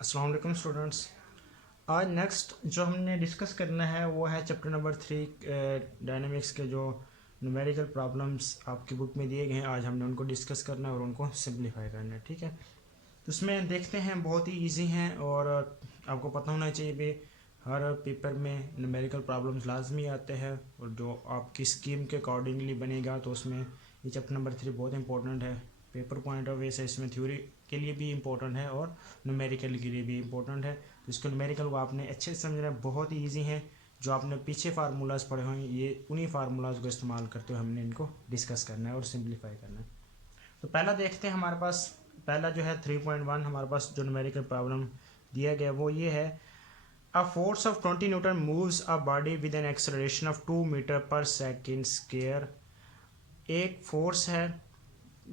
अस्सलाम वालेकुम स्टूडेंट्स। आज नेक्स्ट जो हमने डिस्कस करना है वो है चैप्टर नंबर 3 डायनामिक्स के जो न्यूमेरिकल प्रॉब्लम्स आपकी बुक में दिए गए हैं। आज हमने उनको डिस्कस करना है और उनको सिंपलीफाई करना है, ठीक है। तो उसमें देखते हैं, बहुत ही इजी हैं और आपको पता होना चाहिए भी हर पेपर में न्यूमेरिकल प्रॉब्लम्स लाजमी आते हैं और जो आपकी स्कीम के अकॉर्डिंगली बनेगा तो उसमें ये चैप्टर नंबर 3 बहुत इंपॉर्टेंट है। पेपर पॉइंट ऑफ व्यू से इसमें थ्योरी के लिए भी इम्पोर्टेंट है और न्यूमेरिकल के लिए भी इम्पोर्टेंट है। तो इसको न्यूमेरिकल को आपने अच्छे से समझना है, बहुत ही ईजी है। जो आपने पीछे फार्मूलाज पढ़े हुए हैं ये उन्हीं फार्मूलाज को इस्तेमाल करते हुए हमने इनको डिस्कस करना है और सिंप्लीफाई करना है। तो पहला देखते हैं, हमारे पास पहला जो है 3.1 हमारे पास जो न्यूमेरिकल प्रॉब्लम दिया गया वो ये है। A force of 20 newton moves a body with an acceleration of 2 metre per second square. एक फोर्स है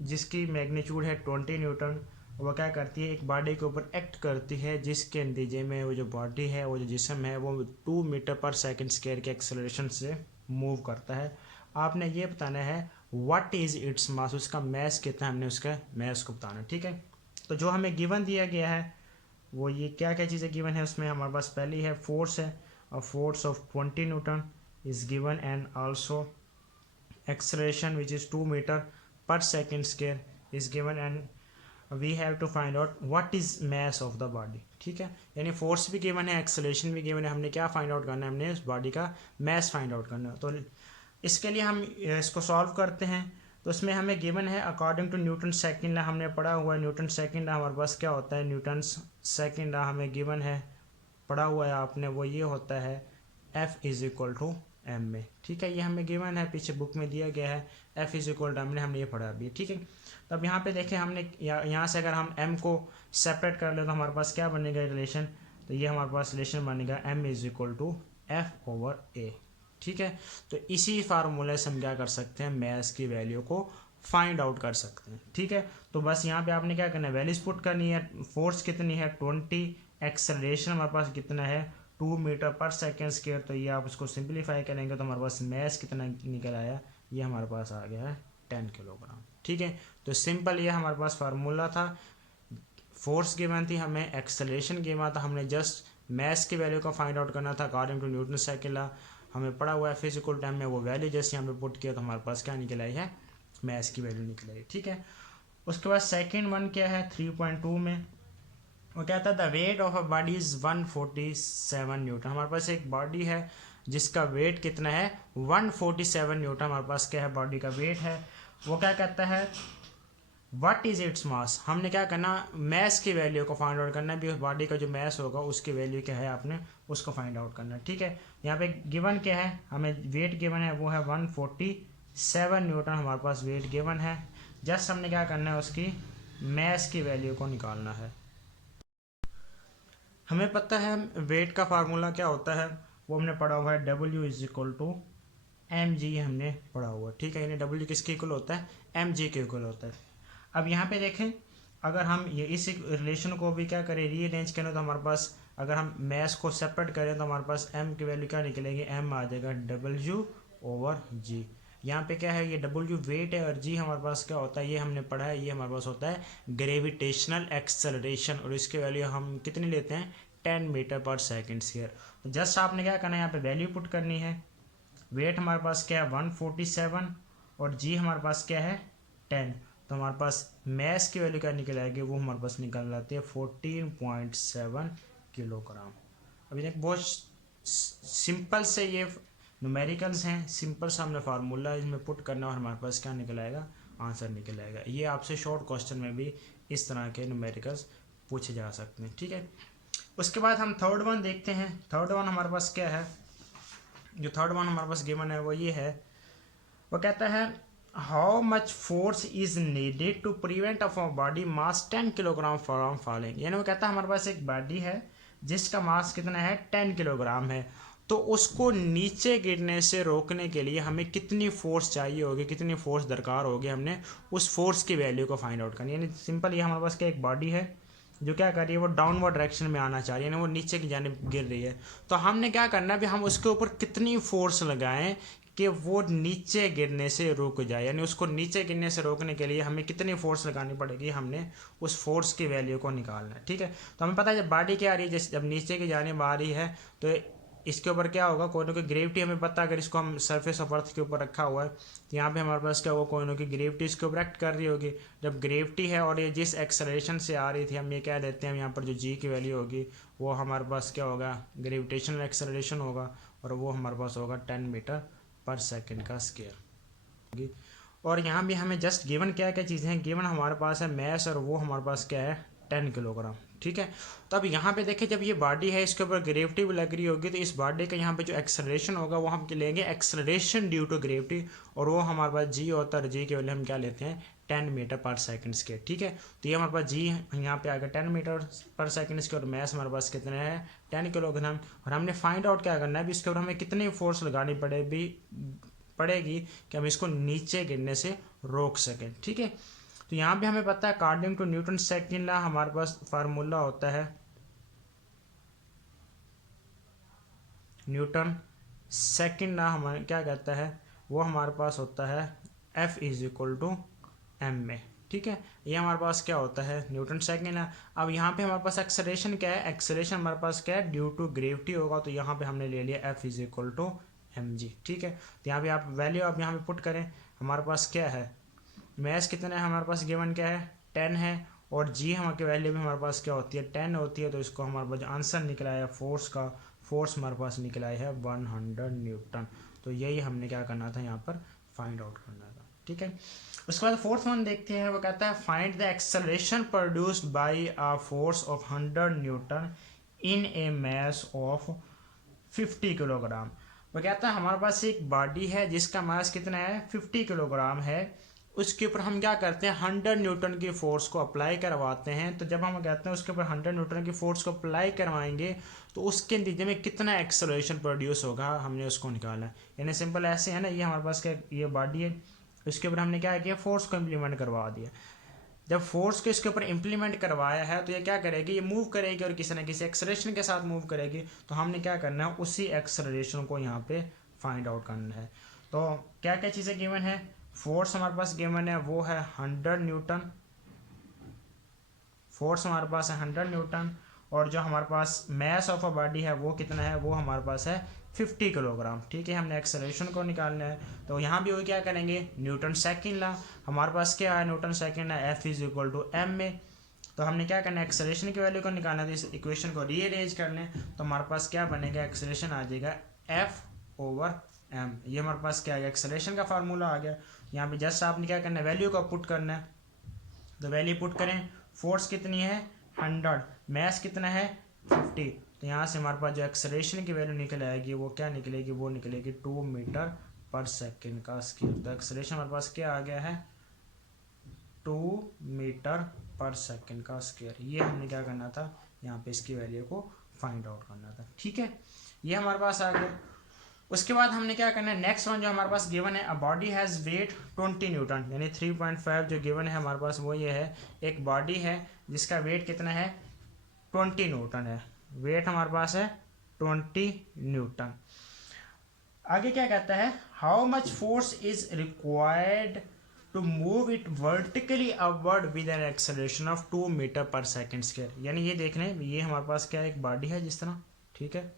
जिसकी मैग्नीट्यूड है 20 न्यूटन। वो क्या करती है, एक बॉडी के ऊपर एक्ट करती है जिसके नतीजे में वो जो बॉडी है, वो जो जिस्म है वो 2 मीटर पर सेकेंड स्क्वायर के एक्सेलरेशन से मूव करता है। आपने ये बताना है व्हाट इज़ इट्स मास, उसका मैस कितना, हमने उसका मैस को बताना, ठीक है। तो जो हमें गिवन दिया गया है वो ये क्या क्या चीज़ें गिवन है, उसमें हमारे पास पहली है फोर्स है। A force of 20 Newton is given and also acceleration which is 2 meter per second square is given and we have to find out what is mass of the body, ठीक है। यानी force भी given है, acceleration भी given है, हमने क्या find out करना है, हमने उस बॉडी का मास फाइंड आउट करना है। तो इसके लिए हम इसको सॉल्व करते हैं। तो इसमें हमें गिवन है अकॉर्डिंग टू न्यूटन सेकेंड, हमने पढ़ा हुआ है न्यूटन सेकेंड हमारे पास क्या होता है, न्यूटन सेकेंड हमें गिवन है, पढ़ा हुआ है आपने, वो ये होता है F is equal to m में, ठीक है। ये हमें गिवन है, पीछे बुक में दिया गया है F is equal to m ने, हमने ये पढ़ा अभी, ठीक है। तो अब यहाँ पे देखें, हमने यहाँ से अगर हम M को सेपरेट कर ले तो हमारे पास क्या बनेगा रिलेशन, तो ये हमारे पास रिलेशन बनेगा M is equal to F over A, ठीक है। तो इसी फार्मूले से हम क्या कर सकते हैं, मैस की वैल्यू को फाइंड आउट कर सकते हैं, ठीक है। तो बस यहाँ पे आपने क्या करना है, वैल्यूज पुट करनी है। फोर्स कितनी है 20, एक्सेलरेशन हमारे पास कितना है 2 मीटर पर सेकेंड स्क्वायर। तो ये आप उसको सिंप्लीफाई करेंगे तो हमारे पास मैस कितना निकल आया, ये हमारे पास आ गया है 10 किलोग्राम, ठीक है। तो सिंपल ये हमारे पास फार्मूला था। फोर्स गिवन थी, हमें एक्सेलरेशन गिवन था, हमने जस्ट मैस की वैल्यू को फाइंड आउट करना था according to Newton second law. हमें पड़ा हुआ है फिजिकल टाइम में, वो वैल्यू जस्ट यहाँ पे पुट किया तो हमारे पास क्या निकल आई है, मैस की वैल्यू निकल आई, ठीक है। उसके बाद सेकेंड वन क्या है 3.2 में, वो कहता है the weight of a body is 147 Newton. हमारे पास एक बॉडी है जिसका वेट कितना है 147 न्यूटन, हमारे पास क्या है बॉडी का वेट है। वो क्या कहता है व्हाट इज इट्स मास, हमने क्या करना, मैस की वैल्यू को फाइंड आउट करना है, भी उस बॉडी का जो मैस होगा उसकी वैल्यू क्या है आपने उसको फाइंड आउट करना है, ठीक है। यहाँ पे गिवन क्या है, हमें वेट गिवन है वो है 147 न्यूटन, हमारे पास वेट गिवन है। जस्ट हमने क्या करना है, उसकी मैस की वैल्यू को निकालना है। हमें पता है वेट का फार्मूला क्या होता है, वो हमने पढ़ा हुआ है W is equal to m g, हमने पढ़ा हुआ है, ठीक है। यानी W किसके इक्वल होता है, एम जी के इक्वल होता है। अब यहाँ पे देखें, अगर हम ये इस रिलेशन को भी क्या करें, रीअरेंज करें तो हमारे पास अगर हम मैस को सेपरेट करें तो हमारे पास M की वैल्यू क्या निकलेगी, M आ जाएगा W ओवर G। यहाँ पे क्या है, ये W वेट है और G हमारे पास क्या होता है, ये हमने पढ़ा है, ये हमारे पास होता है ग्रेविटेशनल एक्सेलरेशन, और इसकी वैल्यू हम कितनी लेते हैं 10 मीटर पर सेकेंड स्क्वायर। तो जस्ट आपने क्या करना है, यहाँ पे वैल्यू पुट करनी है। वेट हमारे पास क्या है 147 और जी हमारे पास क्या है 10। तो हमारे पास मैस की वैल्यू क्या निकल आएगी, वो हमारे पास निकल आती है 14.7 किलोग्राम। अभी तक बहुत सिंपल से ये न्यूमेरिकल्स हैं, सिंपल सा हमने फार्मूला इसमें पुट करना और हमारे पास क्या निकल आएगा, आंसर निकल आएगा। ये आपसे शॉर्ट क्वेश्चन में भी इस तरह के न्यूमेरिकल्स पूछे जा सकते हैं, ठीक है। उसके बाद हम थर्ड वन देखते हैं। थर्ड वन हमारे पास क्या है, जो थर्ड वन हमारे पास गिवन है वो ये है। वो कहता है how much force is needed to prevent a body mass 10 kilogram from falling. यानी वो कहता है हमारे पास एक बॉडी है जिसका मास कितना है 10 किलोग्राम है, तो उसको नीचे गिरने से रोकने के लिए हमें कितनी फोर्स चाहिए होगी, कितनी फोर्स दरकार होगी, हमने उस फोर्स की वैल्यू को फाइंड आउट करनी है। यानी सिंपल ये हमारे पास क्या एक बॉडी है जो क्या कर रही है, वो डाउनवर्ड डायरेक्शन में आना चाह रही है, यानी वो नीचे की जानिब गिर रही है। तो हमने क्या करना है, भी हम उसके ऊपर कितनी फोर्स लगाएं कि वो नीचे गिरने से रुक जाए, यानी उसको नीचे गिरने से रोकने के लिए हमें कितनी फोर्स लगानी पड़ेगी, हमने उस फोर्स की वैल्यू को निकालना है। ठीक है, तो हमें पता है जब बॉडी क्या आ रही है, जैसे जब नीचे की जानिब आ रही है तो इसके ऊपर क्या होगा, कोई ना कोई ग्रेविटी हमें पता है। अगर इसको हम सरफेस ऑफ अर्थ के ऊपर रखा हुआ है तो यहाँ पे हमारे पास क्या होगा, कोई ना कोई ग्रेविटी इसके ऊपर एक्ट कर रही होगी। जब ग्रेविटी है और ये जिस एक्सेलरेशन से आ रही थी, हम ये कह देते हैं यहाँ पर जो जी की वैल्यू होगी वो हमारे पास क्या होगा, ग्रेविटेशनल एक्सेलरेशन होगा, और वो हमारे पास होगा 10 मीटर पर सेकेंड का स्क्वायर। और यहाँ भी हमें जस्ट गिवन क्या क्या चीज़ें हैं, गिवन हमारे पास है मैस, और वो हमारे पास क्या है 10 किलोग्राम। ठीक है, तो अब यहाँ पे देखें जब ये बॉडी है इसके ऊपर ग्रेविटी भी लग रही होगी तो इस बॉडी का यहाँ पे जो एक्सेलरेशन होगा वो हम लेंगे एक्सेलरेशन ड्यू टू ग्रेविटी, और वो हमारे पास जी होता है। जी के वैल्यू हम क्या लेते हैं 10 मीटर पर सेकंड स्क्वायर। ठीक है, तो ये हमारे पास जी यहाँ पे आ गया 10 मीटर पर सेकंड स्क्वायर, और मैस हमारे पास कितने है 10 किलोग्राम। और हमने फाइंड आउट क्या करना है, इसके ऊपर हमें कितनी फोर्स लगानी पड़ेगी कि हम इसको नीचे गिरने से रोक सकें। ठीक है, तो यहाँ पे हमें पता है according to Newton second law हमारे पास फार्मूला होता है, न्यूटन सेकंड लॉ हमारे क्या कहता है, वो हमारे पास होता है F is equal to m में। ठीक है, ये हमारे पास क्या होता है न्यूटन सेकंड लॉ। अब यहाँ पे हमारे पास एक्सेलरेशन क्या है, एक्सेलरेशन हमारे पास क्या है ड्यू टू ग्रेविटी होगा, तो यहाँ पे हमने ले लिया F is equal to m g. ठीक है, तो यहाँ पे आप वैल्यू आप यहाँ पे पुट करें, हमारे पास क्या है मैस कितना है, हमारे पास गिवन क्या है 10 है, और जी हमारे वैल्यू भी हमारे पास क्या होती है 10 होती है। तो इसको हमारे पास आंसर निकला है फोर्स का, फोर्स हमारे पास निकला है 100 न्यूटन। तो यही हमने क्या करना था यहाँ पर फाइंड आउट करना था। ठीक है, उसके बाद फोर्थ वन देखते हैं, वो कहता है find the acceleration produced by a force of 100 Newton in A mass of 50 kilogram. वो कहता है हमारे पास एक बॉडी है जिसका मास कितना है 50 किलोग्राम है, उसके ऊपर हम क्या करते हैं 100 न्यूटन की फोर्स को अप्लाई करवाते हैं। तो जब हम कहते हैं उसके ऊपर 100 न्यूटन की फोर्स को अप्लाई करवाएंगे तो उसके नतीजे में कितना एक्सेलरेशन प्रोड्यूस होगा, हमने उसको निकाला है। यानी सिंपल ऐसे है ना, ये हमारे पास क्या ये बॉडी है, उसके ऊपर हमने क्या किया फोर्स को इम्प्लीमेंट करवा दिया। जब फोर्स को इसके ऊपर इम्प्लीमेंट करवाया है तो ये क्या करेगी, ये मूव करेगी और किसी न किसी एक्सेलरेशन के साथ मूव करेगी। तो हमने क्या करना है उसी एक्सेलरेशन को यहाँ पे फाइंड आउट करना है। तो क्या क्या चीज़ें गिवन है, फोर्स हमारे पास गिवन है वो है 100 न्यूटन, फोर्स हमारे पास है 100 न्यूटन, और जो हमारे पास मैस ऑफ अ बॉडी है वो कितना है, वो हमारे पास है 50 किलोग्राम। ठीक है, हमने एक्सेलरेशन को निकालना है। तो यहाँ भी वो क्या करेंगे न्यूटन सेकंड लॉ, हमारे पास क्या है न्यूटन सेकंड है F is equal to m में। तो हमने क्या करना है एक्सेलरेशन की वैल्यू को निकालना है, तो इस इक्वेशन को रीअरेंज कर लें तो हमारे पास क्या बनेगा, एक्सेलरेशन आ जाएगा F ओवर m। ये हमारे पास क्या है एक्सेलरेशन का फार्मूला आ गया। यहाँ पे जस्ट आपने क्या करना है वैल्यू को पुट करना है, तो वैल्यू पुट करें, फोर्स कितनी है 100, मैस कितना है 50, तो यहाँ से हमारे पास जो एक्सेलरेशन की वैल्यू निकल आएगी वो क्या निकलेगी, वो निकलेगी 2 मीटर पर सेकेंड का स्क्वायर। तो एक्सेलरेशन हमारे पास क्या आ गया है 2 मीटर पर सेकेंड का स्क्वायर। ये हमने क्या करना था यहाँ पे इसकी वैल्यू को फाइंड आउट करना था। ठीक है, ये हमारे पास आ गया। उसके बाद हमने क्या करना है नेक्स्ट वन जो हमारे पास गिवन है, a body has wait 20 newton, यानी 3.5 जो गिवन है हमारे पास वो ये है, एक बॉडी है जिसका वेट कितना है 20 न्यूटन है, वेट हमारे पास है 20 न्यूटन। आगे क्या कहता है, how much force is required to move it vertically upward with an acceleration of 2 metre per second square. यानी ये देख लें, ये हमारे पास क्या एक बॉडी है जिस तरह, ठीक है,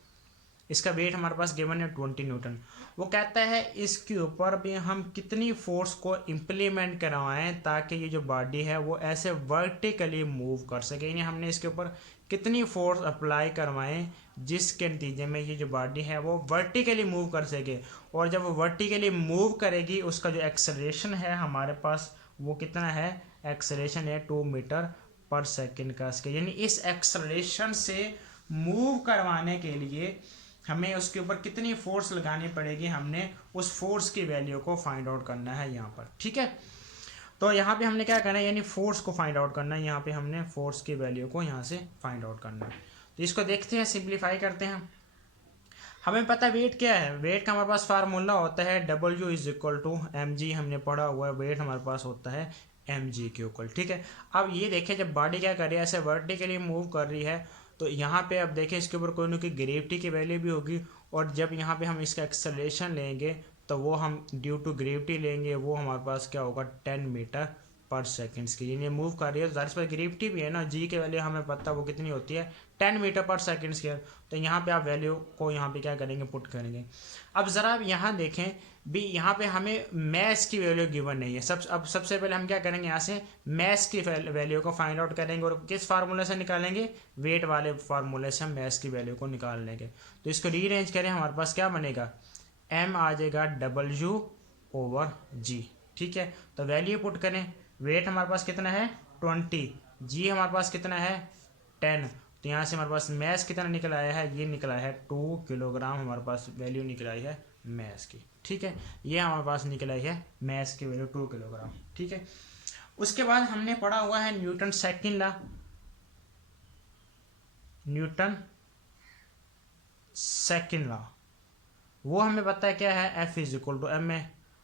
इसका वेट हमारे पास गिवन है 20 न्यूटन। वो कहता है इसके ऊपर भी हम कितनी फोर्स को इम्प्लीमेंट करवाएं ताकि ये जो बॉडी है वो ऐसे वर्टिकली मूव कर सके, यानी हमने इसके ऊपर कितनी फोर्स अप्लाई करवाएं जिसके नतीजे में ये जो बॉडी है वो वर्टिकली मूव कर सके। और जब वो वर्टिकली मूव करेगी उसका जो एक्सेलरेशन है हमारे पास वो कितना है, एक्सेलरेशन है 2 मीटर पर सेकेंड का स्क्वायर। यानी इस एक्सेलरेशन से मूव करवाने के लिए हमें उसके ऊपर कितनी फोर्स लगानी पड़ेगी, हमने उस फोर्स की वैल्यू को फाइंड आउट करना है यहाँ पर। ठीक है, तो यहाँ पे हमने क्या करना है, यानी फोर्स को फाइंड आउट करना है, यहाँ पे हमने फोर्स की वैल्यू को यहाँ से फाइंड आउट करना है। तो इसको देखते हैं, सिंप्लीफाई करते हैं। हमें पता है वेट क्या है, वेट का हमारे पास फार्मूला होता है W is equal to mg, हमने पढ़ा हुआ है, वेट हमारे पास होता है mg के इक्वल। ठीक है, अब ये देखें जब बॉडी क्या कर रही है ऐसे वर्टिकली मूव कर रही है तो यहाँ पे अब देखें इसके ऊपर कोई ना कोई ग्रेविटी की वैल्यू भी होगी, और जब यहाँ पे हम इसका एक्सेलरेशन लेंगे तो वो हम ड्यू टू ग्रेविटी लेंगे, वो हमारे पास क्या होगा 10 मीटर पर सेकेंड्स की। यानी मूव कर रही है तो जाहिर पर ग्रेविटी भी है ना, जी की वैल्यू हमें पता वो कितनी होती है 10 मीटर पर सेकेंड स्क्वायर। तो यहाँ पे आप वैल्यू को यहाँ पे क्या करेंगे पुट करेंगे। अब ज़रा आप यहाँ देखें भी, यहाँ पे हमें मैस की वैल्यू गिवन नहीं है। अब सबसे पहले हम क्या करेंगे, यहाँ से मैस की वैल्यू को फाइंड आउट करेंगे और किस फार्मूले से निकालेंगे, वेट वाले फार्मूले से हम मैस की वैल्यू को निकाल लेंगे। तो इसको रीअरेंज करें, हमारे पास क्या बनेगा, एम आ जाएगा W/G। ठीक है, तो वैल्यू पुट करें, वेट हमारे पास कितना है 20, जी हमारे पास कितना है 10। तो यहाँ से हमारे पास मैस कितना निकल आया है, ये निकला है 2 किलोग्राम हमारे पास वैल्यू निकल आई है मैस की। ठीक है, ये हमारे पास निकल आई है मैस की वैल्यू 2 किलोग्राम। ठीक है, उसके बाद हमने पढ़ा हुआ है Newton second law, Newton second law वो हमें पता है क्या है, F = ma।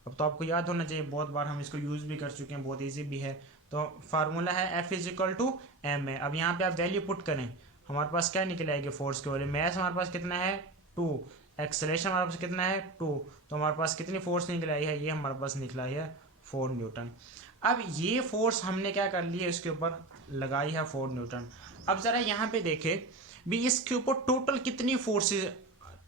अब तो आपको याद होना चाहिए, बहुत बार हम इसको यूज़ भी कर चुके हैं, बहुत इजी भी है। तो फार्मूला है F = ma। अब यहाँ पे आप वैल्यू पुट करें, हमारे पास क्या निकल आएगी फोर्स की वैल्यू, मैस हमारे पास कितना है 2, एक्सेलरेशन हमारे पास कितना है 2, तो हमारे पास कितनी फोर्स निकल आई है, ये हमारे पास निकला है 4 न्यूटन। अब ये फोर्स हमने क्या कर ली है, इसके ऊपर लगाई है 4 न्यूटन। अब ज़रा यहाँ पे देखें भी, इसके ऊपर टोटल कितनी फोर्सेज,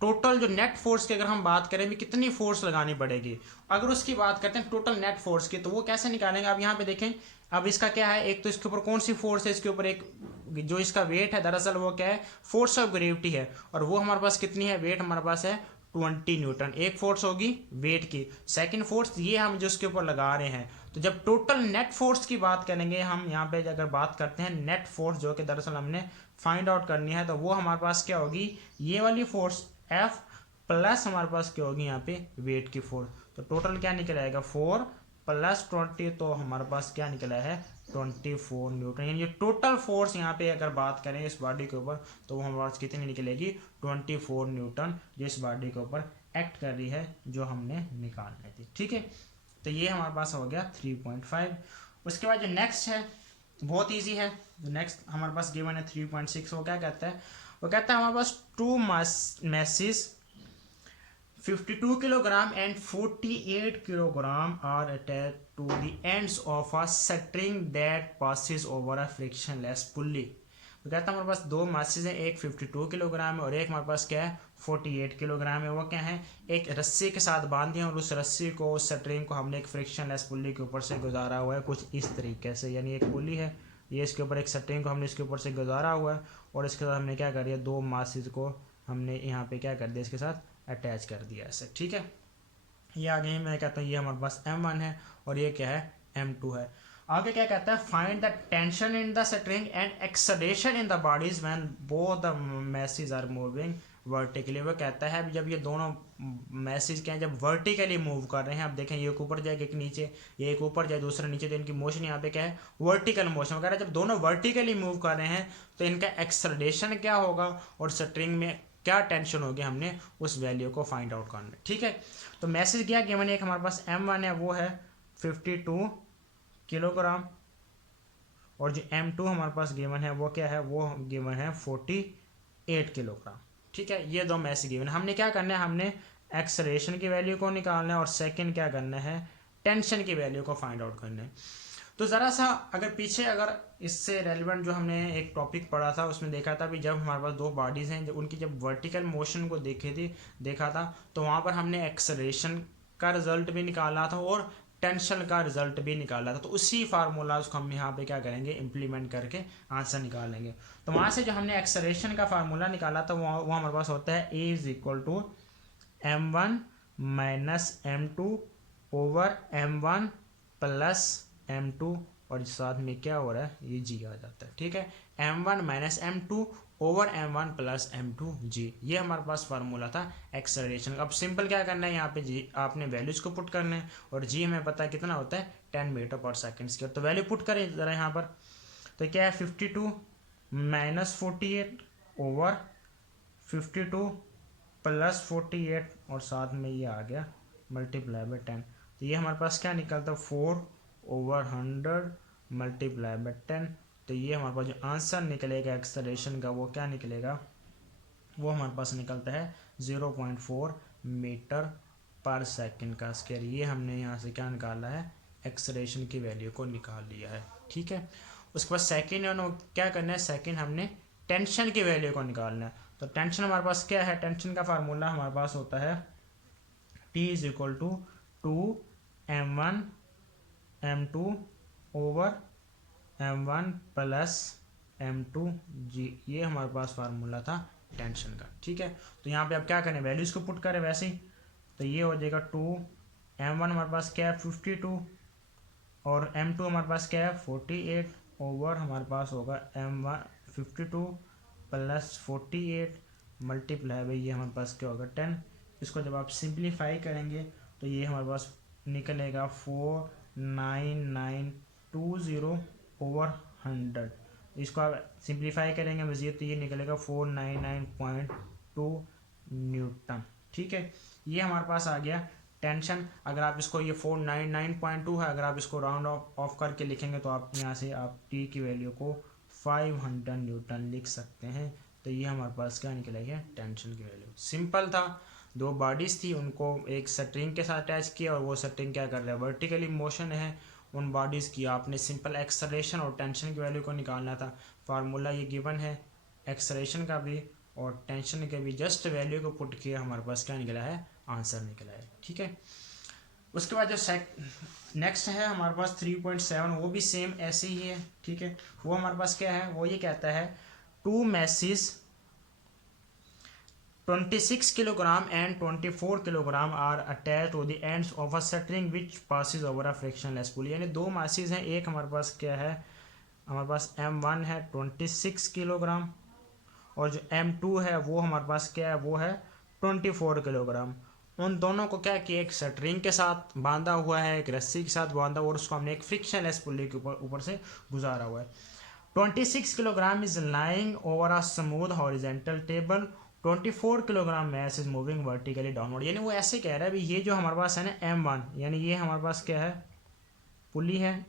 टोटल जो नेट फोर्स की अगर हम बात करें भी कितनी फोर्स लगानी पड़ेगी, अगर उसकी बात करते हैं टोटल नेट फोर्स की, तो वो कैसे निकालेंगे। अब यहाँ पे देखें, अब इसका क्या है, एक तो इसके ऊपर कौन सी फोर्स है, इसके ऊपर एक जो इसका वेट है दरअसल वो क्या है, फोर्स ऑफ ग्रेविटी है, और वो हमारे पास कितनी है, वेट हमारे पास है 20 न्यूटन। एक फोर्स होगी वेट की, सेकंड फोर्स ये हम जो इसके ऊपर लगा रहे हैं। तो जब टोटल नेट फोर्स की बात करेंगे हम, यहाँ पे अगर बात करते हैं नेट फोर्स जो कि दरअसल हमने फाइंड आउट करनी है, तो वो हमारे पास क्या होगी, ये वाली फोर्स F प्लस हमारे पास क्या होगी यहाँ पे वेट की फोर्स। तो टोटल क्या निकल आएगा 4 + 20, तो हमारे पास क्या निकला है 24 न्यूटन। यानी टोटल फोर्स यहाँ पे अगर बात करें इस बॉडी के ऊपर, तो वो हमारे पास कितनी निकलेगी 24 न्यूटन, जो इस बॉडी के ऊपर एक्ट कर रही है, जो हमने निकालनी थी। ठीक है, तो ये हमारे पास हो गया 3.5। उसके बाद जो नेक्स्ट है बहुत ईजी है, जो नेक्स्ट हमारे पास गिवन है 3.6। वो क्या कहता है, वो कहता है हमारे पास 2 masses 52 kilogram and 48 kilogram are attached to the ends of a string that passes over a frictionless pulley. तो कहता है हमारे पास 2 मासेस हैं, एक 52 किलोग्राम है और एक हमारे पास क्या है 48 किलोग्राम है। वो क्या है, एक रस्सी के साथ बांधी है और उस रस्सी को, उस स्ट्रिंग को हमने एक फ्रिक्शनलेस पुल्ली के ऊपर से गुजारा हुआ है कुछ इस तरीके से। यानी एक पुल्ली है, ये इसके ऊपर एक स्ट्रिंग को हमने इसके ऊपर से गुजारा हुआ है और इसके साथ हमने क्या कर दिया, 2 मासेस को हमने यहाँ पे क्या कर दिया, इसके साथ अटैच कर दिया ऐसे। ठीक है, ये आगे मैं कहता हूँ ये हमारे पास M1 है और ये क्या है M2 है। आगे क्या कहता है, find the tension in the string and acceleration in the bodies when both the masses are moving vertically. वो कहता है जब ये दोनों मैसेज क्या है जब वर्टिकली मूव कर रहे हैं, अब देखें ये एक ऊपर जाए एक नीचे, ये एक ऊपर जाए दूसरा नीचे, तो इनकी मोशन यहाँ पे क्या है वर्टिकल मोशन वगैरह। जब दोनों वर्टिकली मूव कर रहे हैं तो इनका एक्सेलरेशन क्या होगा और स्ट्रिंग में क्या टेंशन होगी, हमने उस वैल्यू को फाइंड आउट करना है। ठीक है, तो मैसेज क्या गिवन है, एक हमारे पास M1 है वो है 52 किलोग्राम और जो M2 हमारे पास गिवन है वो क्या है, वो गिवन है 48 किलोग्राम। ठीक है, ये दो मैसेज गिवन है। हमने क्या करना है, हमने एक्सेलरेशन की वैल्यू को निकालना है और सेकंड क्या करना है, टेंशन की वैल्यू को फाइंड आउट करना है। तो ज़रा सा अगर पीछे अगर इससे रेलिवेंट जो हमने एक टॉपिक पढ़ा था उसमें देखा था भी, जब हमारे पास 2 बॉडीज़ हैं, जब उनकी जब वर्टिकल मोशन को देखा था तो वहाँ पर हमने एक्सेलरेशन का रिजल्ट भी निकाला था और टेंशन का रिजल्ट भी निकाला था। तो उसी फार्मूला उसको हम यहाँ पे क्या करेंगे, इम्प्लीमेंट करके आंसर निकालेंगे। तो वहाँ से जो हमने एक्सेलरेशन का फार्मूला निकाला था वो हमारे पास होता है A = M1 - M2 over M1 + M2 और साथ में क्या हो रहा है, ये G आ जाता है। ठीक है, M1 - M2 over M1 + M2 G, ये हमारे पास फार्मूला था एक्सेलरेशन। अब सिंपल क्या करना है, यहाँ पे G आपने वैल्यूज को पुट करना है और G हमें पता है कितना होता है 10 मीटर पर सेकेंड की। तो वैल्यू पुट करें ज़रा यहाँ पर, तो क्या है 52 - 48 ओवर 52 + 48 और साथ में ये आ गया मल्टीप्लाई बाय 10। तो ये हमारे पास क्या निकलता है 4/100 मल्टीप्लाई बाय 10। तो ये हमारे पास जो आंसर निकलेगा एक्सेलरेशन का वो क्या निकलेगा, वो हमारे पास निकलता है 0.4 मीटर पर सेकंड का स्क्वायर। ये हमने यहाँ से क्या निकाला है, एक्सेलरेशन की वैल्यू को निकाल लिया है, ठीक है। उसके बाद सेकंड क्या करना है, सेकंड हमने टेंशन की वैल्यू को निकालना है। तो टेंशन हमारे पास क्या है, टेंशन का फार्मूला हमारे पास होता है T is equal to 2m1 m2 over m1 plus m2g। ये हमारे पास फार्मूला था टेंशन का, ठीक है। तो यहाँ पे आप क्या करें, वैल्यूज को पुट करें वैसे ही। तो ये हो जाएगा 2m1 हमारे पास क्या है 52 और m2 हमारे पास क्या है 48 ओवर हमारे पास होगा m1 52 प्लस 48 मल्टीप्लाई भाई ये हमारे पास क्या होगा 10। इसको जब आप सिंप्लीफाई करेंगे तो ये हमारे पास निकलेगा 49920 ओवर 100। इसको आप सिंप्लीफाई करेंगे मज़ीद तो ये निकलेगा 499.2 न्यूटन, ठीक है। ये हमारे पास आ गया टेंशन। अगर आप इसको ये 499.2 है, अगर आप इसको राउंड ऑफ करके लिखेंगे तो आप यहाँ से आप टी की वैल्यू को 500 न्यूटन लिख सकते हैं। तो ये हमारे पास क्या निकलेगा, टेंशन की वैल्यू। सिंपल था, दो बॉडीज़ थी, उनको एक स्ट्रिंग के साथ अटैच किया और वो स्ट्रिंग क्या कर रहा है, वर्टिकली मोशन है उन बॉडीज़ की। आपने सिंपल एक्सेलरेशन और टेंशन की वैल्यू को निकालना था। फार्मूला ये गिवन है एक्सेलरेशन का भी और टेंशन के भी, जस्ट वैल्यू को पुट किया हमारे पास क्या निकला है, आंसर निकला है, ठीक है। उसके बाद जो नेक्स्ट है हमारे पास 3.7, वो भी सेम ऐसे ही है, ठीक है। वो हमारे पास क्या है, वो ये कहता है 2 masses 26 kilogram and 24 kilogram are attached to the ends of a string which passes over a frictionless pulley. यानी दो मैसेज हैं, एक हमारे पास क्या है, हमारे पास m1 है 26 किलोग्राम और जो m2 है वो हमारे पास क्या है, वो है 24 किलोग्राम। उन दोनों को क्या किया, एक स्ट्रिंग के साथ बांधा हुआ है, एक रस्सी के साथ बांधा हुआ और उसको हमने एक फ्रिक्शनलेस पुली के ऊपर से गुजारा हुआ है। 26 kilogram is lying over a smooth horizontal table, 24 kilogram mass is moving vertically downward. यानी वो ऐसे कह रहा है भाई ये जो हमारे पास है ना m1, यानी ये हमारे पास क्या है, पुली है,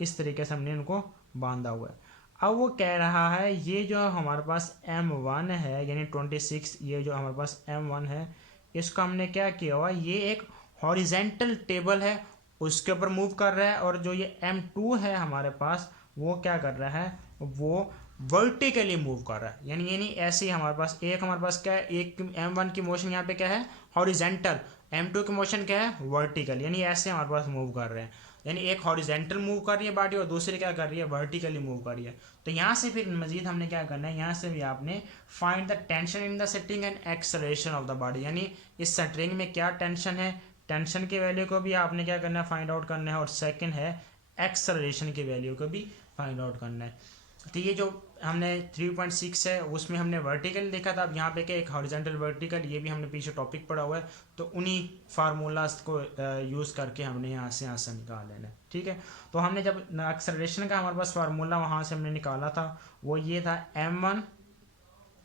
इस तरीके से हमने इनको बांधा हुआ है। अब वो कह रहा है ये जो हमारे पास m1 है यानी 26, ये जो हमारे पास m1 है इसको हमने क्या किया हुआ, ये एक हॉरिजेंटल टेबल है उसके ऊपर मूव कर रहा है, और जो ये m2 है हमारे पास वो क्या कर रहा है, वो वर्टिकली मूव कर रहा है। यानी ऐसे ही हमारे पास हमारे पास क्या है, एक m1 की मोशन यहाँ पे क्या है हॉरिजेंटल, m2 की मोशन क्या है वर्टिकल, यानी ऐसे हमारे पास मूव कर रहे हैं। यानी एक हॉरिजेंटल मूव कर रही है बॉडी और दूसरी क्या कर रही है, वर्टिकली मूव कर रही है। तो यहाँ से फिर मजीद हमने क्या करना है, यहाँ से भी आपने find the tension in the string and acceleration of the body. यानी इस स्ट्रिंग में क्या टेंशन है, टेंशन की वैल्यू को भी आपने क्या करना है, फाइंड आउट करना है, और सेकंड है एक्सेलरेशन की वैल्यू को भी फाइंड आउट करना है। तो ये जो हमने 3.6 है उसमें हमने वर्टिकल देखा था, अब यहाँ पे क्या एक हॉरिजॉन्टल वर्टिकल, ये भी हमने पीछे टॉपिक पढ़ा हुआ है। तो उन्हीं फार्मूलाज को यूज़ करके हमने यहाँ से आंसर निकाल लेना है, ठीक है। तो हमने जब एक्सेलरेशन का हमारे पास फार्मूला वहाँ से हमने निकाला था, वो ये था m1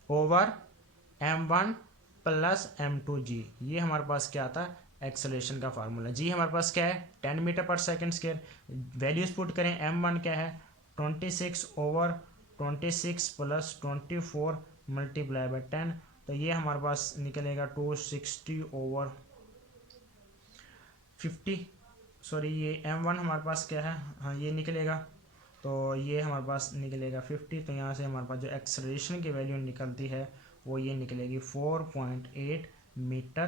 over m1 plus m2g। ये हमारे पास क्या था, एक्सेलरेशन का फार्मूला। जी हमारे पास क्या है 10 metre per second square. Values put करें, m1 क्या है 26 ओवर 26 प्लस 24 मल्टीप्लाई बाई 10, तो ये हमारे पास निकलेगा 260 ओवर 50, सॉरी ये m1 हमारे पास क्या है, हाँ ये निकलेगा, तो ये हमारे पास निकलेगा 50। तो यहाँ से हमारे पास जो एक्सेलरेशन की वैल्यू निकलती है वो ये निकलेगी 4.8 मीटर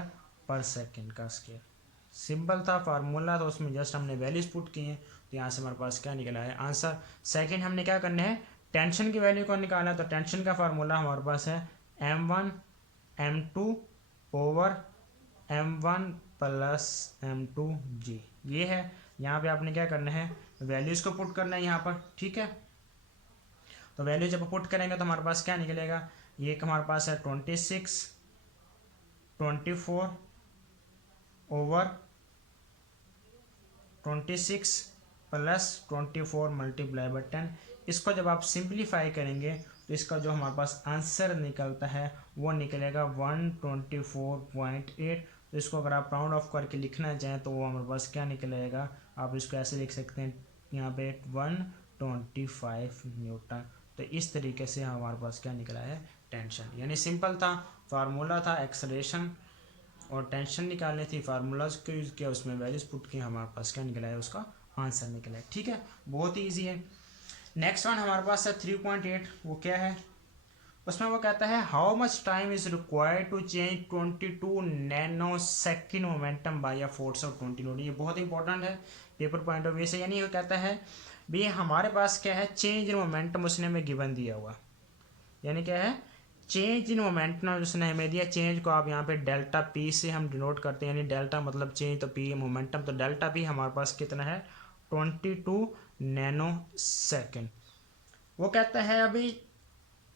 पर सेकेंड का स्क्वायर। सिंपल था फार्मूला, तो उसमें जस्ट हमने वैल्यूज पुट की हैं, तो यहाँ से हमारे पास क्या निकला है आंसर। सेकंड हमने क्या करना है, टेंशन की वैल्यू को निकालना है। तो टेंशन का फार्मूला हमारे पास है m1 m2 over m1 plus m2g। ये है, यहाँ पे आपने क्या करना है, वैल्यूज को पुट करना है यहाँ पर, ठीक है। तो वैल्यू जब पुट करेंगे तो हमारे पास क्या निकलेगा, ये हमारे पास है 26 24 ओवर 26 प्लस 24 मल्टीप्लाई बाई 10। इसको जब आप सिंप्लीफाई करेंगे तो इसका जो हमारे पास आंसर निकलता है वो निकलेगा 124.8। तो इसको अगर आप राउंड ऑफ करके लिखना चाहें तो वो हमारे पास क्या निकलेगा, आप इसको ऐसे लिख सकते हैं यहाँ पे 125 न्यूटन। तो इस तरीके से हमारे पास क्या निकला है टेंशन। यानी सिंपल था, फार्मूला था एक्सेलरेशन और टेंशन निकालनी थी, फार्मूलाज को यूज़ किया, उसमें वैल्यूज पुट की, हमारे पास क्या निकला है, उसका आंसर निकला है। ठीक है, बहुत ही ईजी है। नेक्स्ट वन हमारे पास है 3.8, वो क्या है, उसमें वो कहता है how much time is required to change 22 nano second momentum by a force of 20 newton. ये बहुत इंपॉर्टेंट है पेपर पॉइंट ऑफ व्यू से। यानी वो कहता है भी हमारे पास क्या है, चेंज इन मोमेंटम उसने हमें गिवन दिया हुआ, यानी क्या है, चेंज इन मोमेंटम उसने हमें दिया। चेंज को आप यहाँ पे डेल्टा पी से हम डिनोट करते हैं, यानी डेल्टा मतलब चेंज, तो पी मोमेंटम, तो डेल्टा पी हमारे पास कितना है, 22 नैनो सेकेंड। वो कहता है अभी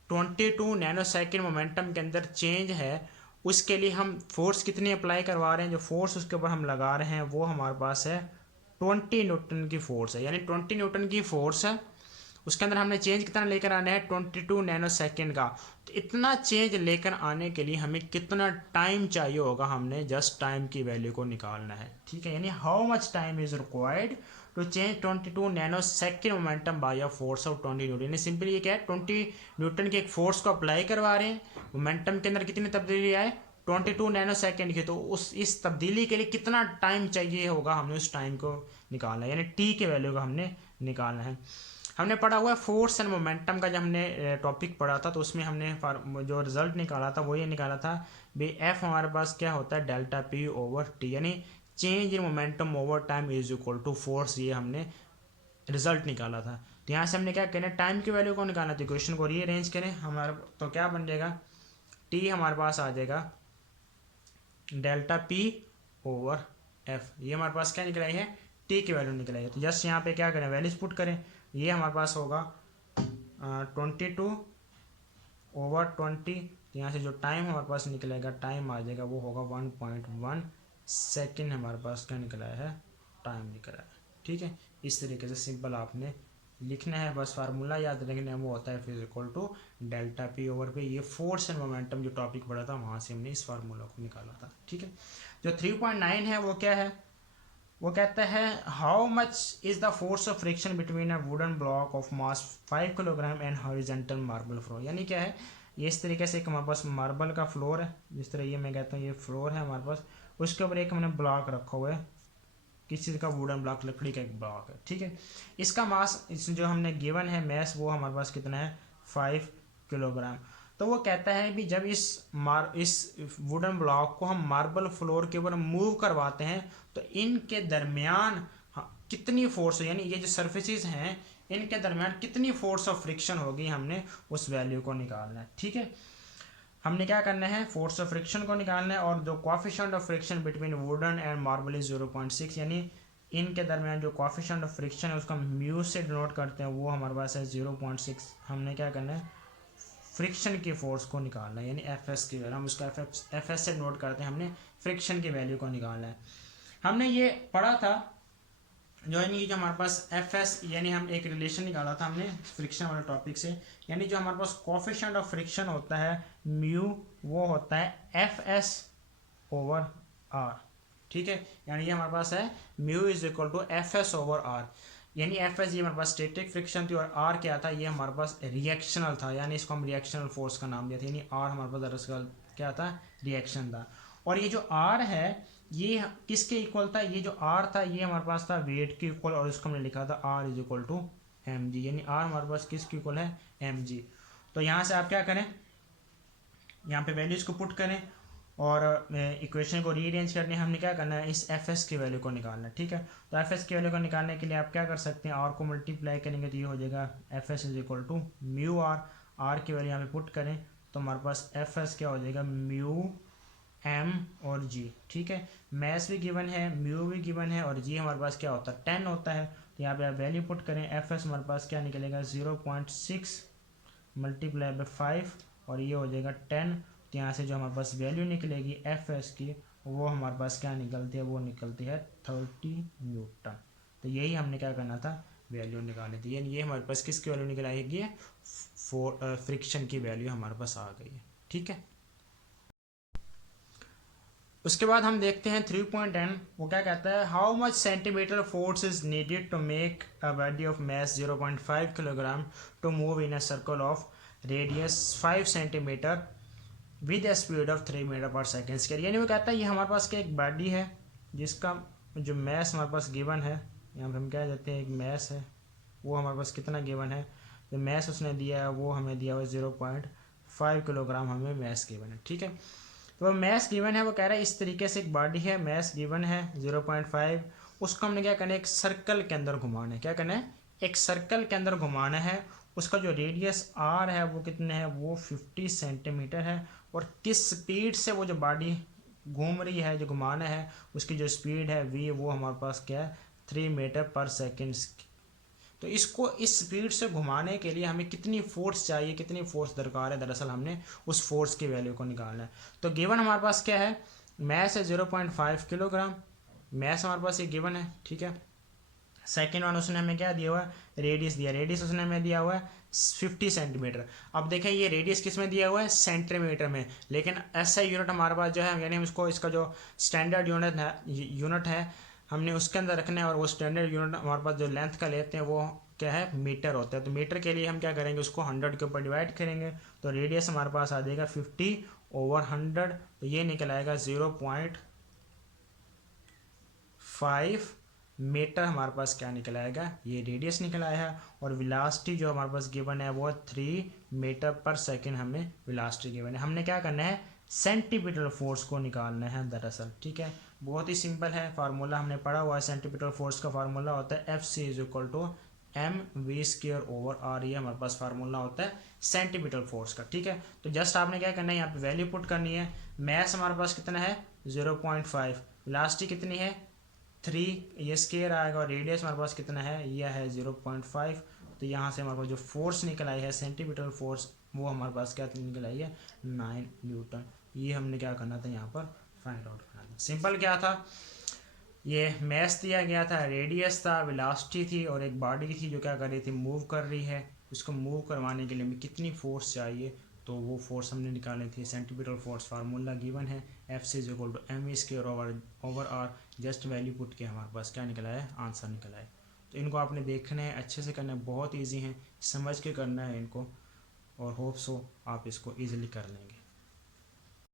22 नैनो सेकेंड मोमेंटम के अंदर चेंज है, उसके लिए हम फोर्स कितनी अप्लाई करवा रहे हैं, जो फोर्स उसके ऊपर हम लगा रहे हैं वो हमारे पास है 20 न्यूटन की फोर्स है, यानी 20 न्यूटन की फोर्स है। उसके अंदर हमने चेंज कितना लेकर आना है, 22 नैनो सेकेंड का। तो इतना चेंज लेकर आने के लिए हमें कितना टाइम चाहिए होगा, हमने जस्ट टाइम की वैल्यू को निकालना है। ठीक है, यानी how much time is required to change 22 nano second momentum by a force of 20 newton. यानी सिंपली ये क्या है, 20 न्यूटन के एक फोर्स को अप्लाई करवा रहे हैं, मोमेंटम के अंदर कितनी तब्दीली आए, 22 नैनो सेकेंड की। तो उस इस तब्दीली के लिए कितना टाइम चाहिए होगा, हमने उस टाइम को निकालना है, यानी टी के वैल्यू का हमने निकालना है। हमने पढ़ा हुआ है फोर्स एंड मोमेंटम का, जब हमने टॉपिक पढ़ा था तो उसमें हमने जो रिजल्ट निकाला था वो ये निकाला था भी एफ हमारे पास क्या होता है, डेल्टा पी ओवर टी, यानी change in momentum over time is equal to force, ये हमने रिजल्ट निकाला था। तो यहाँ से हमने क्या करें, टाइम की वैल्यू को निकालना थी, क्वेश्चन को रीअरेंज करें हमारे, तो क्या बन जाएगा, टी हमारे पास आ जाएगा डेल्टा पी ओवर एफ। ये हमारे पास क्या निकलाई है, टी की वैल्यू निकलाई है। तो जस्ट यहाँ पे क्या करें, वैल्यूज पुट करें। ये हमारे पास होगा 22 ओवर 20, तो यहाँ से जो टाइम हमारे पास निकलेगा, टाइम आ जाएगा वो होगा 1.1 सेकेंड हमारे पास क्या निकला है, टाइम निकला है। ठीक है, इस तरीके से सिंपल आपने लिखना है, बस फार्मूला याद रखना है, वो होता है physical to delta p over पे। ये फोर्स एंड मोमेंटम जो टॉपिक पढ़ा था वहाँ से हमने इस फार्मूला को निकाला था। ठीक है, जो 3.9 है वो क्या है, वो कहता है how much is the force of friction between a wooden block of mass 5 kilogram and horizontal marble floor. यानी क्या है, ये इस तरीके से एक हमारे पास मार्बल का फ्लोर है, जिस तरह ये मैं कहता हूँ ये फ्लोर है हमारे पास, उसके ऊपर एक हमने ब्लॉक रखा हुआ है, किस चीज़ का, वुडन ब्लॉक, लकड़ी का एक ब्लॉक है। ठीक है, इसका मास इस जो हमने गिवन है मैस, वो हमारे पास कितना है, 5 किलोग्राम। तो वो कहता है कि जब इस वुडन ब्लॉक को हम मार्बल फ्लोर के ऊपर मूव करवाते हैं तो इनके दरमियान कितनी फोर्स, यानी ये जो सर्फेसिस हैं इनके दरमियान कितनी फोर्स ऑफ फ्रिक्शन होगी, हमने उस वैल्यू को निकालना है। ठीक है, हमने क्या करना है, फोर्स ऑफ फ्रिक्शन को निकालना है, और जो coefficient of friction between wooden and marble is 0.6, यानी इनके दरमियान जो कोएफिशिएंट ऑफ फ्रिक्शन है उसका म्यू से डिनोट करते हैं, वो हमारे पास है 0.6। हमने क्या करना है, फ्रिक्शन की फोर्स को निकालना है, यानी एफ एस की वैल्यू, हम उसका एफ एस से नोट करते हैं, हमने फ्रिक्शन की वैल्यू को निकालना है। हमने ये पढ़ा था जो हमारे पास एफ एस, यानी हम एक रिलेशन निकाला था हमने फ्रिक्शन वाले टॉपिक से, यानी जो हमारे पास कोएफिशिएंट ऑफ फ्रिक्शन होता है म्यू, वो होता है एफ एस ओवर आर। ठीक है, यानी ये हमारे पास है mu is equal to f s over r, यानी एफ एस ये हमारे पास स्टैटिक फ्रिक्शन थी, और आर क्या था, ये हमारे पास रिएक्शनल था, यानी इसको हम रिएक्शनल फोर्स का नाम दिया था, यानी आर हमारे पास दरअसल क्या था, रिएक्शन था। और ये जो आर है ये किसके इक्वल था, ये जो आर था ये हमारे पास था वेट के इक्वल, और इसको हमने लिखा था r is equal to m g, यानी आर हमारे पास किसके इक्वल है, एम जी। तो यहाँ से आप क्या करें, यहाँ पे वैल्यूज को पुट करें और इक्वेशन को रीअरेंज करने हमने क्या करना है, इस एफ एस की वैल्यू को निकालना है। ठीक है, तो एफ एस की वैल्यू को निकालने के लिए आप क्या कर सकते हैं, आर को मल्टीप्लाई करेंगे तो ये हो जाएगा f s is equal to mu r. R की वैल्यू यहाँ पे पुट करें तो हमारे पास एफ एस क्या हो जाएगा, म्यू एम और जी। ठीक है, मैस भी गिवन है, म्यू भी गिवन है, और जी हमारे पास क्या होता है, 10 होता है। तो यहाँ पे आप वैल्यू पुट करें, एफ एस हमारे पास क्या निकलेगा, 0.6 मल्टीप्लाई बाई 5, और ये हो जाएगा 10। तो यहाँ से जो हमारे पास वैल्यू निकलेगी एफ एस की, वो हमारे पास क्या निकलती है, वो निकलती है 30 न्यूटन। तो यही हमने क्या करना था, वैल्यू निकालनी थी, यानी ये हमारे पास किसकी वैल्यू निकल आएगी, फ्रिक्शन की वैल्यू हमारे पास आ गई है। ठीक है, उसके बाद हम देखते हैं 3.10, वो क्या कहता है, how much centimetre force is needed to make a body of mass 0.5 kilogram to move in a circle of radius 5 centimetre with a speed of 3 metre per second square. यानी वो कहता है ये हमारे पास क्या एक बॉडी है जिसका जो मैस हमारे पास गिवन है, यहाँ पर हम क्या देते हैं एक मैस है, वो हमारे पास कितना गिवन है, जो मैस उसने दिया है वो हमें दिया हुआ 0.5 किलोग्राम हमें मैस गिवन है। ठीक है, तो वो मैस गिवन है, वो कह रहा है इस तरीके से एक बॉडी है, मैस गिवन है 0.5, उसको हमने क्या करना है एक सर्कल के अंदर घुमाना है। क्या करना है, एक सर्कल के अंदर घुमाना है। उसका जो रेडियस आर है वो कितने है, वो 50 सेंटीमीटर है। और किस स्पीड से वो जो बॉडी घूम रही है, जो घुमाना है, उसकी जो स्पीड है वी, वो हमारे पास क्या है 3 मीटर पर सेकेंड। तो इसको इस स्पीड से घुमाने के लिए हमें कितनी फोर्स चाहिए, कितनी फोर्स दरकार है, दरअसल हमने उस फोर्स की वैल्यू को निकालना है। तो गिवन हमारे पास क्या है, मैस है 0.5 किलोग्राम, मैस हमारे पास ये गिवन है। ठीक है, सेकेंड वन उसने हमें क्या दिया हुआ है, रेडियस दिया, रेडियस उसने हमें दिया हुआ है 50 सेंटीमीटर। अब देखें ये रेडियस किस में दिया हुआ है, सेंटीमीटर में, लेकिन ऐसा यूनिट हमारे पास जो है, यानी हम इसको इसका जो स्टैंडर्ड यूनिट है हमने उसके अंदर रखना है। और वो स्टैंडर्ड यूनिट हमारे पास जो लेंथ का लेते हैं वो क्या है, मीटर होता है। तो मीटर के लिए हम क्या करेंगे, उसको 100 के ऊपर डिवाइड करेंगे, तो रेडियस हमारे पास आ जाएगा 50/100, तो ये निकल आएगा 0.5 मीटर हमारे पास क्या निकल आएगा, ये रेडियस निकल आया है। और वेलोसिटी जो हमारे पास गिवन है वो 3 मीटर पर सेकेंड हमें वेलोसिटी गिवन है। हमने क्या करना है, सेंटीमीटर फोर्स को निकालना है दरअसल। ठीक है, बहुत ही सिंपल है, फार्मूला हमने पढ़ा हुआ है। सेंटीमीटर फोर्स का फार्मूला होता है FC = mv²/r, ये हमारे पास फार्मूला होता है सेंटीमीटर फोर्स का। ठीक है, तो जस्ट आपने क्या करना है, यहाँ पे वैल्यू पुट करनी है। मैस हमारे पास कितना है 0.5, वेलोसिटी कितनी है 3, ये स्केयर आएगा, और रेडियस हमारे पास कितना है, यह है 0.5। तो यहाँ से हमारे पास जो फोर्स निकल आई है सेंटीमीटर फोर्स, वो हमारे पास क्या निकल आई है 9 न्यूटन। ये हमने क्या करना था यहाँ पर फाइंड आउट करना था। सिंपल क्या था, ये मैस दिया गया था, रेडियस था, वेलोसिटी थी, और एक बॉडी थी जो क्या कर रही थी, मूव कर रही है। उसको मूव करवाने के लिए हमें कितनी फोर्स चाहिए, तो वो फोर्स हमने निकाली थी। सेंटीमीटर फोर्स फार्मूला गिवन है FC = mv²/r, just value put के हमारे पास क्या निकला है, आंसर निकला है। तो इनको आपने देखना है, अच्छे से करना है, बहुत ईजी है, समझ के करना है इनको, और होप सो आप इसको ईजिली कर लेंगे।